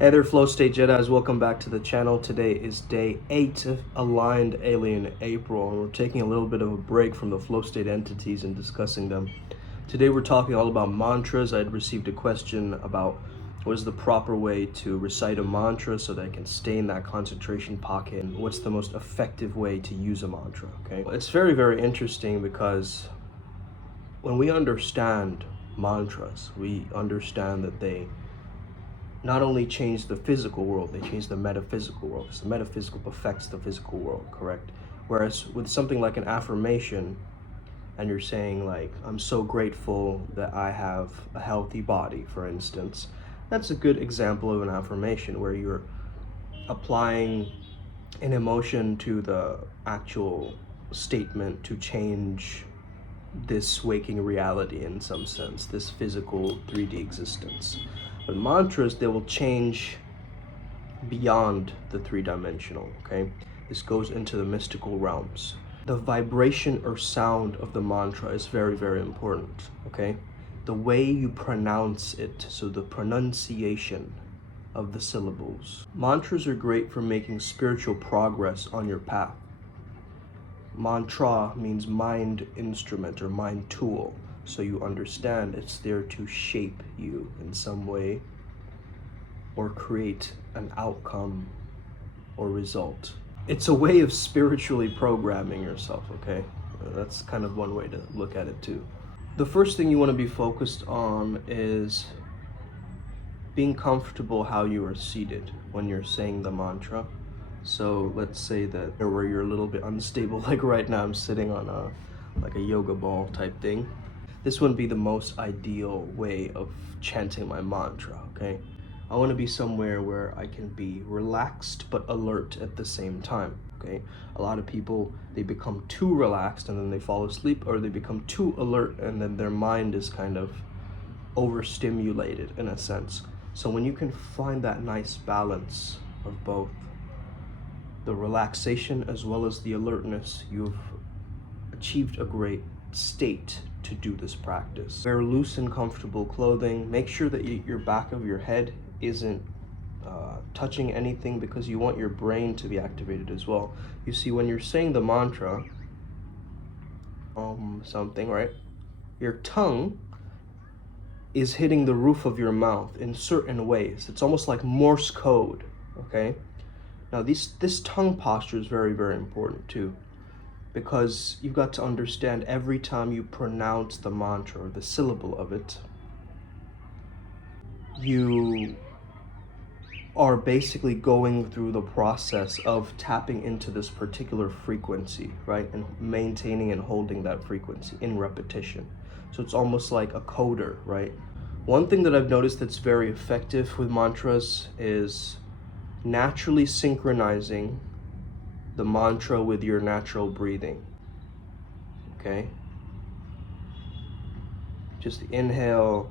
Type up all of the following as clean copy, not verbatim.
Hey there, Flow State Jedis. Welcome back to the channel. Today is day 8 of Aligned Alien April, and we're taking a little bit of a break from the Flow State entities and discussing them. Today we're talking all about mantras. I had received a question about what is the proper way to recite a mantra so that I can stay in that concentration pocket, and what's the most effective way to use a mantra, okay? It's very, very interesting because when we understand mantras, we understand that they not only change the physical world, they change the metaphysical world, because the metaphysical affects the physical world, correct? Whereas with something like an affirmation, and you're saying like, I'm so grateful that I have a healthy body, for instance, that's a good example of an affirmation where you're applying an emotion to the actual statement to change this waking reality in some sense, this physical 3D existence. But mantras, they will change beyond the three-dimensional, okay? This goes into the mystical realms. The vibration or sound of the mantra is very, very important, okay? The way you pronounce it, so the pronunciation of the syllables. Mantras are great for making spiritual progress on your path. Mantra means mind instrument or mind tool, so you understand it's there to shape you in some way or create an outcome or result. It's a way of spiritually programming yourself, okay? That's kind of one way to look at it too. The first thing you want to be focused on is being comfortable how you are seated when you're saying the mantra. So let's say that where you're a little bit unstable, like right now I'm sitting on like a yoga ball type thing. This wouldn't be the most ideal way of chanting my mantra, okay? I want to be somewhere where I can be relaxed but alert at the same time, okay? A lot of people, they become too relaxed and then they fall asleep, or they become too alert and then their mind is kind of overstimulated in a sense. So when you can find that nice balance of both the relaxation as well as the alertness, you've achieved a great state to do this practice. Wear loose and comfortable clothing. Make sure that your back of your head isn't touching anything, because you want your brain to be activated as well. You see, when you're saying the mantra, something, right? Your tongue is hitting the roof of your mouth in certain ways. It's almost like Morse code, okay? Now this tongue posture is very, very important too, because you've got to understand every time you pronounce the mantra or the syllable of it, you are basically going through the process of tapping into this particular frequency, right? And maintaining and holding that frequency in repetition. So it's almost like a coder, right? One thing that I've noticed that's very effective with mantras is naturally synchronizing the mantra with your natural breathing, okay? Just inhale,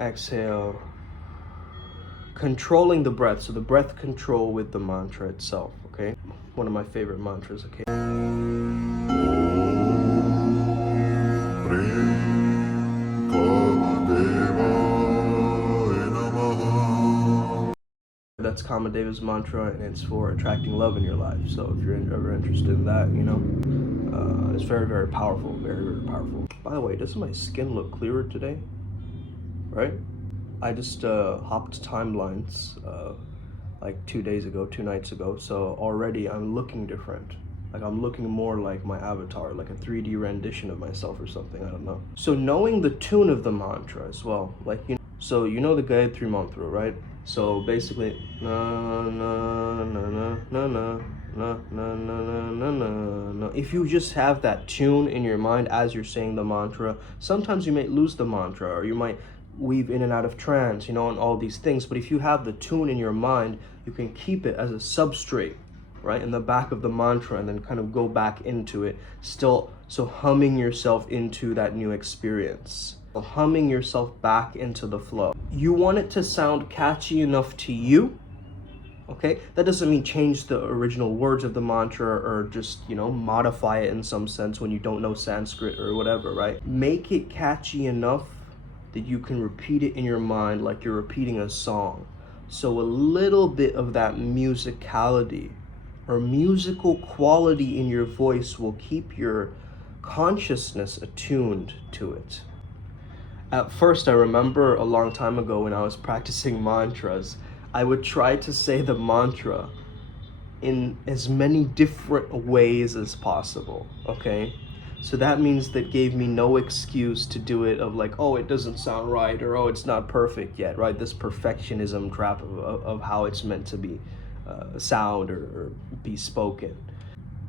exhale, controlling the breath, so the breath control with the mantra itself, okay? One of my favorite mantras, okay? That's Kamadeva's mantra, and it's for attracting love in your life. So if you're ever interested in that, you know, it's very, very powerful, very, very powerful. By the way, doesn't my skin look clearer today? Right? I just hopped timelines like 2 days ago, 2 nights ago. So already I'm looking different. Like I'm looking more like my avatar, like a 3D rendition of myself or something, I don't know. So knowing the tune of the mantra as well, like, you know, so you know the Gayatri mantra, right? So basically, na na na na na na na na na na na na. If you just have that tune in your mind as you're saying the mantra, sometimes you might lose the mantra, or you might weave in and out of trance, you know, and all these things. But if you have the tune in your mind, you can keep it as a substrate, right, in the back of the mantra, and then kind of go back into it, still, so humming yourself into that new experience, humming yourself back into the flow. You want it to sound catchy enough to you, okay? That doesn't mean change the original words of the mantra or just, you know, modify it in some sense when you don't know Sanskrit or whatever, right? Make it catchy enough that you can repeat it in your mind like you're repeating a song. So a little bit of that musicality or musical quality in your voice will keep your consciousness attuned to it. At first, I remember a long time ago when I was practicing mantras, I would try to say the mantra in as many different ways as possible, okay? So that means that gave me no excuse to do it of like, oh, it doesn't sound right, or oh, it's not perfect yet, right? This perfectionism trap of how it's meant to be sound or be spoken.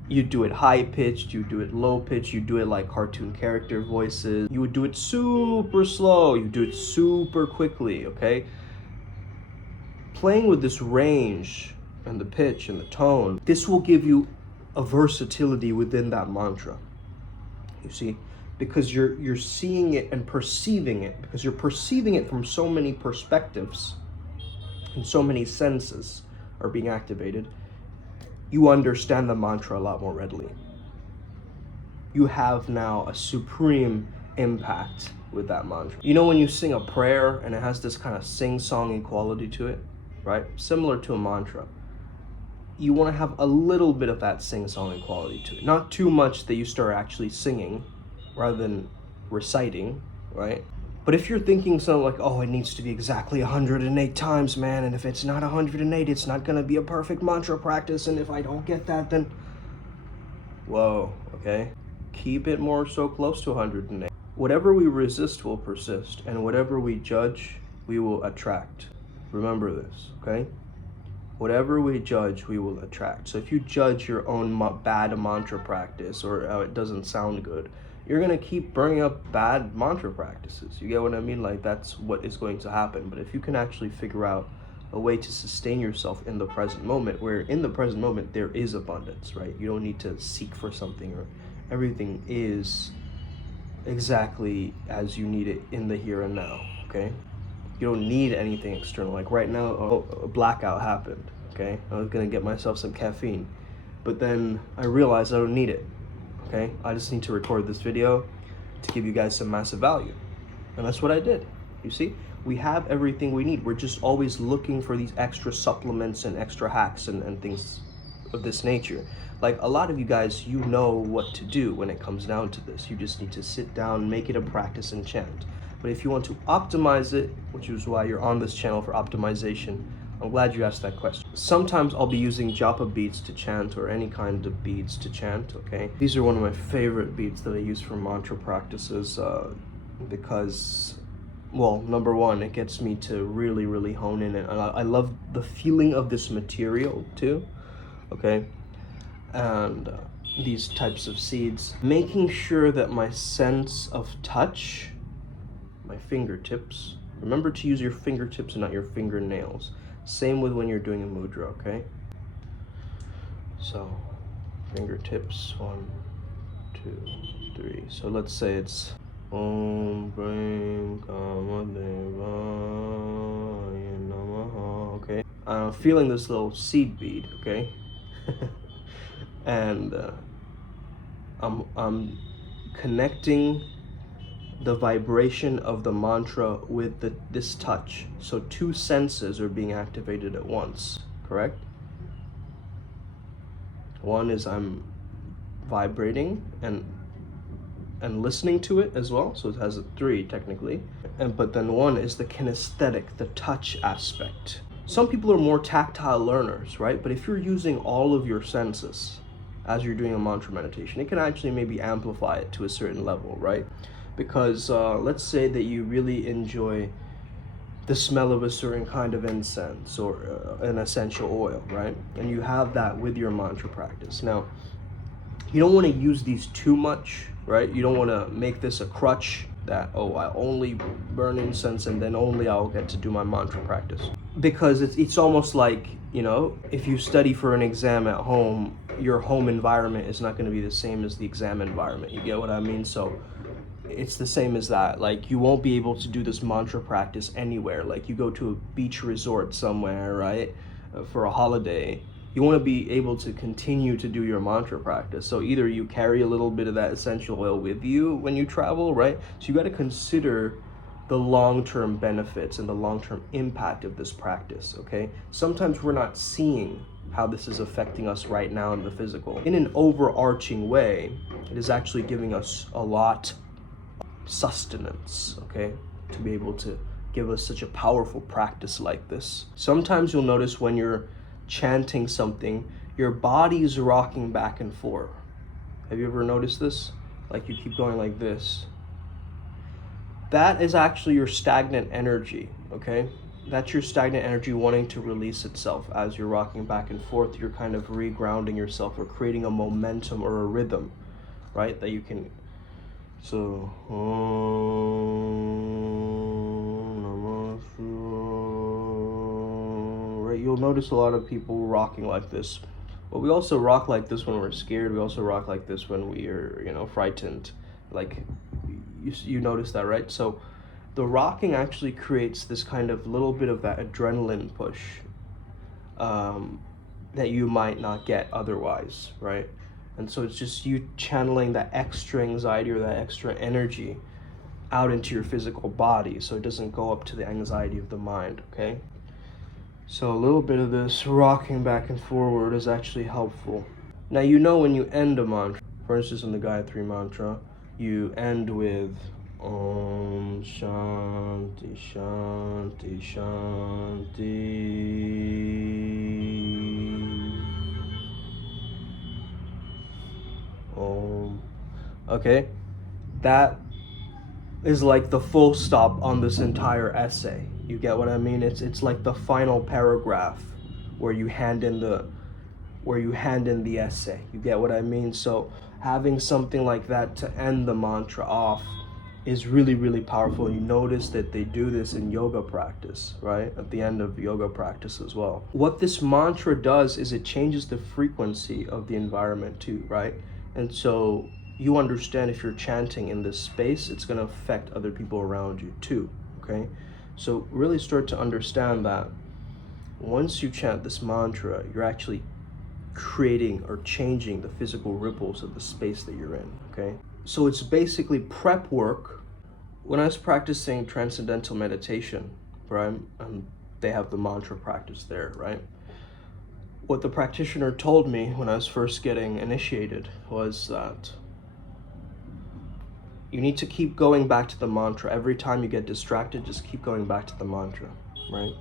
You do it high pitched, you do it low pitched, you do it like cartoon character voices, you would do it super slow, you do it super quickly, okay? Playing with this range and the pitch and the tone, this will give you a versatility within that mantra. You see, because you're seeing it and perceiving it, because you're perceiving it from so many perspectives and so many senses are being activated, you understand the mantra a lot more readily. You have now a supreme impact with that mantra. You know when you sing a prayer and it has this kind of sing-songy quality to it, right? Similar to a mantra. You want to have a little bit of that sing-songy quality to it. Not too much that you start actually singing rather than reciting, right? But if you're thinking something like, oh, it needs to be exactly 108 times, man, and if it's not 108, it's not going to be a perfect mantra practice, and if I don't get that, then... Whoa, okay? Keep it more so close to 108. Whatever we resist will persist, and whatever we judge, we will attract. Remember this, okay? Whatever we judge, we will attract. So if you judge your own bad mantra practice or it doesn't sound good, you're going to keep bringing up bad mantra practices. You get what I mean? Like, that's what is going to happen. But if you can actually figure out a way to sustain yourself in the present moment, where in the present moment there is abundance, right? You don't need to seek for something, or everything is exactly as you need it in the here and now, okay? You don't need anything external. Like right now, a blackout happened, okay? I was gonna get myself some caffeine, but then I realized I don't need it, okay? I just need to record this video to give you guys some massive value. And that's what I did. You see, we have everything we need. We're just always looking for these extra supplements and extra hacks and things of this nature. Like a lot of you guys, you know what to do when it comes down to this. You just need to sit down, make it a practice and chant. But if you want to optimize it, which is why you're on this channel for optimization, I'm glad you asked that question. Sometimes I'll be using japa beads to chant, or any kind of beads to chant, okay? These are one of my favorite beads that I use for mantra practices because, well, number one, it gets me to really hone in it. And I love the feeling of this material too, okay? And these types of seeds. Making sure that my sense of touch, my fingertips, remember to use your fingertips and not your fingernails. Same with when you're doing a mudra, okay? So, fingertips, 1, 2, 3. So let's say it's Om Brain Kamadevaya Namaha, okay? I'm feeling this little seed bead, okay? And I'm connecting the vibration of the mantra with this touch. So 2 senses are being activated at once, correct? One is I'm vibrating and listening to it as well, so it has a 3 technically. But then one is the kinesthetic, the touch aspect. Some people are more tactile learners, right? But if you're using all of your senses as you're doing a mantra meditation, it can actually maybe amplify it to a certain level, right? Because let's say that you really enjoy the smell of a certain kind of incense or an essential oil, right? And you have that with your mantra practice. Now, you don't want to use these too much, right? You don't want to make this a crutch that, oh, I only burn incense and then only I'll get to do my mantra practice. Because it's almost like, you know, if you study for an exam at home, your home environment is not going to be the same as the exam environment. You get what I mean? So it's the same as that. Like, you won't be able to do this mantra practice anywhere. Like, you go to a beach resort somewhere, right, for a holiday, you want to be able to continue to do your mantra practice. So either you carry a little bit of that essential oil with you when you travel, right? So you got to consider the long-term benefits and the long-term impact of this practice, okay? Sometimes we're not seeing how this is affecting us right now in the physical. In an overarching way, it is actually giving us a lot of sustenance, okay? To be able to give us such a powerful practice like this. Sometimes you'll notice when you're chanting something, your body is rocking back and forth. Have you ever noticed this? Like you keep going like this. That is actually your stagnant energy, okay? That's your stagnant energy wanting to release itself. As you're rocking back and forth, you're kind of regrounding yourself or creating a momentum or a rhythm, right? That you can, so, right? You'll notice a lot of people rocking like this. But we also rock like this when we're scared. We also rock like this when we are, frightened. Like, you notice that, right? So the rocking actually creates this kind of little bit of that adrenaline push that you might not get otherwise, right? And so it's just you channeling that extra anxiety or that extra energy out into your physical body so it doesn't go up to the anxiety of the mind, okay? So a little bit of this rocking back and forward is actually helpful. Now, when you end a mantra, for instance, in the Gayatri mantra, you end with Om Shanti Shanti Shanti. Om. Okay, that is like the full stop on this entire essay. You get what I mean? It's like the final paragraph where you hand in the essay. You get what I mean? So having something like that to end the mantra off is really, really powerful. You notice that they do this in yoga practice, right? At the end of yoga practice as well. What this mantra does is it changes the frequency of the environment too, right? And so you understand if you're chanting in this space, it's going to affect other people around you too, okay? So really start to understand that once you chant this mantra, you're actually creating or changing the physical ripples of the space that you're in, okay? So it's basically prep work. When I was practicing transcendental meditation, right, they have the mantra practice there, right? What the practitioner told me when I was first getting initiated was that you need to keep going back to the mantra. Every time you get distracted, just keep going back to the mantra, right?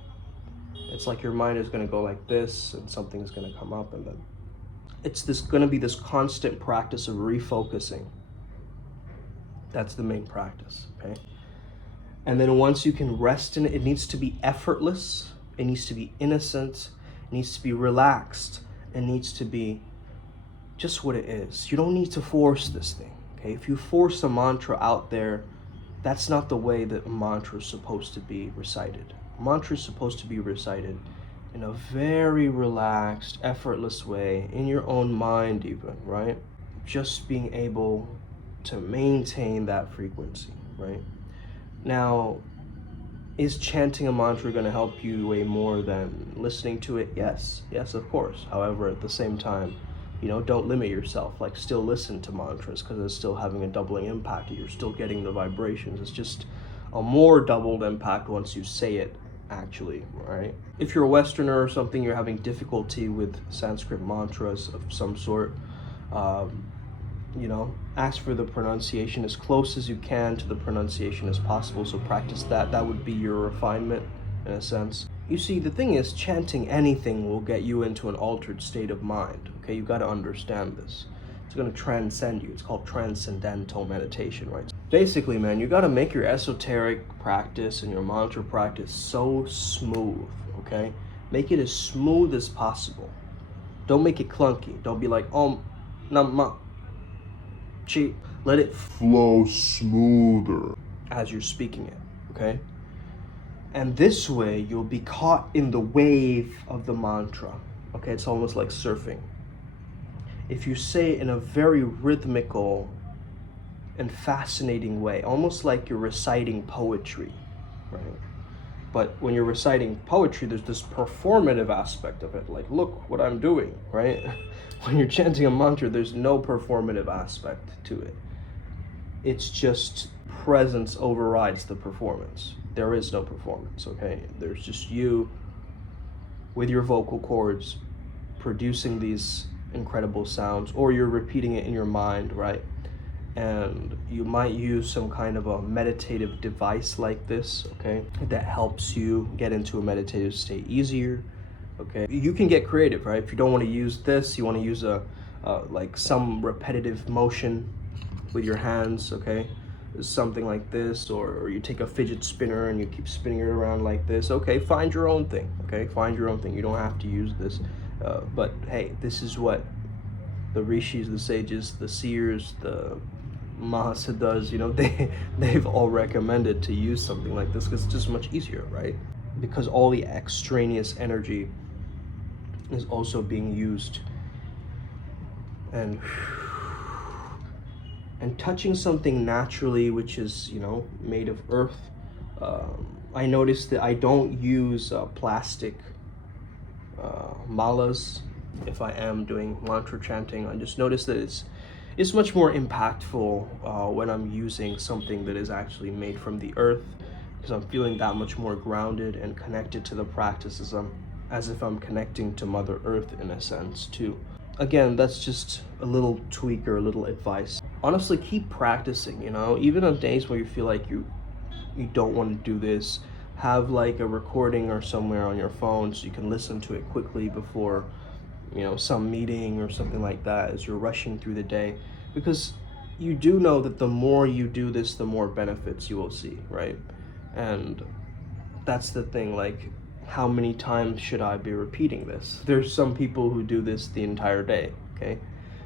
It's like your mind is going to go like this and something's going to come up, and then it's going to be this constant practice of refocusing. That's the main practice, okay? And then once you can rest in it, it needs to be effortless, it needs to be innocent, it needs to be relaxed, it needs to be just what it is. You don't need to force this thing, okay? If you force a mantra out there, that's not the way that a mantra is supposed to be recited. A mantra is supposed to be recited in a very relaxed, effortless way, in your own mind even, right? Just being able to maintain that frequency, right? Now, is chanting a mantra going to help you way more than listening to it? Yes, of course. However, at the same time, don't limit yourself. Like, still listen to mantras because it's still having a doubling impact. You're still getting the vibrations. It's just a more doubled impact once you say it, actually, right? If you're a Westerner or something, you're having difficulty with Sanskrit mantras of some sort, ask for the pronunciation as close as you can to the pronunciation as possible. So practice that. That would be your refinement in a sense. You see, the thing is, chanting anything will get you into an altered state of mind, okay? You got to understand this. It's going to transcend you. It's called transcendental meditation, right? Basically, man, you got to make your esoteric practice and your mantra practice so smooth, okay? Make it as smooth as possible. Don't make it clunky. Don't be like, Om Namah Chi. Let it flow smoother as you're speaking it, okay? And this way, you'll be caught in the wave of the mantra, okay? It's almost like surfing. If you say it in a very rhythmical and fascinating way, almost like you're reciting poetry, right? But when you're reciting poetry, there's this performative aspect of it, like, look what I'm doing, right? When you're chanting a mantra, there's no performative aspect to it. It's just presence overrides the performance. There is no performance, okay? There's just you with your vocal cords producing these incredible sounds, or you're repeating it in your mind, right? And you might use some kind of a meditative device like this, okay, that helps you get into a meditative state easier, okay? You can get creative, right? If you don't want to use this, you want to use a like some repetitive motion with your hands, okay? Something like this, or you take a fidget spinner and you keep spinning it around like this. Okay, find your own thing, okay? Find your own thing. You don't have to use this. But hey, this is what the rishis, the sages, the seers, the mahasiddhas, you know, they've all recommended to use something like this because it's just much easier, right? Because all the extraneous energy is also being used, and touching something naturally, which is, you know, made of earth. I noticed that I don't use plastic malas if I am doing mantra chanting. I just noticed that it's much more impactful when I'm using something that is actually made from the earth, because I'm feeling that much more grounded and connected to the practices. As if I'm connecting to Mother Earth in a sense too. Again, that's just a little tweak or a little advice. Honestly, keep practicing, you know, even on days where you feel like you don't want to do this. Have like a recording or somewhere on your phone so you can listen to it quickly before, you know, some meeting or something like that as you're rushing through the day, because you do know that the more you do this, the more benefits you will see, right? And that's the thing, like, how many times should I be repeating this? There's some people who do this the entire day, okay?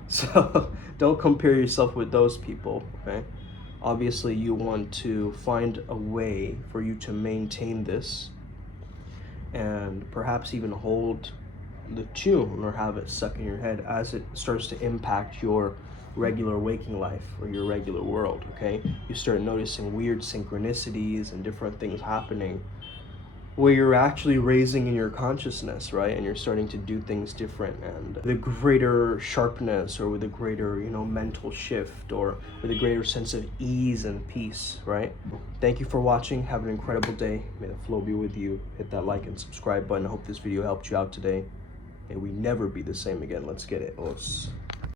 So don't compare yourself with those people, okay? Obviously, you want to find a way for you to maintain this and perhaps even hold the tune or have it stuck in your head as it starts to impact your regular waking life or your regular world, okay? You start noticing weird synchronicities and different things happening where you're actually raising in your consciousness, right? And you're starting to do things different, and with a greater sharpness, or with a greater, you know, mental shift, or with a greater sense of ease and peace, right? Thank you for watching. Have an incredible day. May the flow be with you. Hit that like and subscribe button. I hope this video helped you out today. May we never be the same again. Let's get it. Os.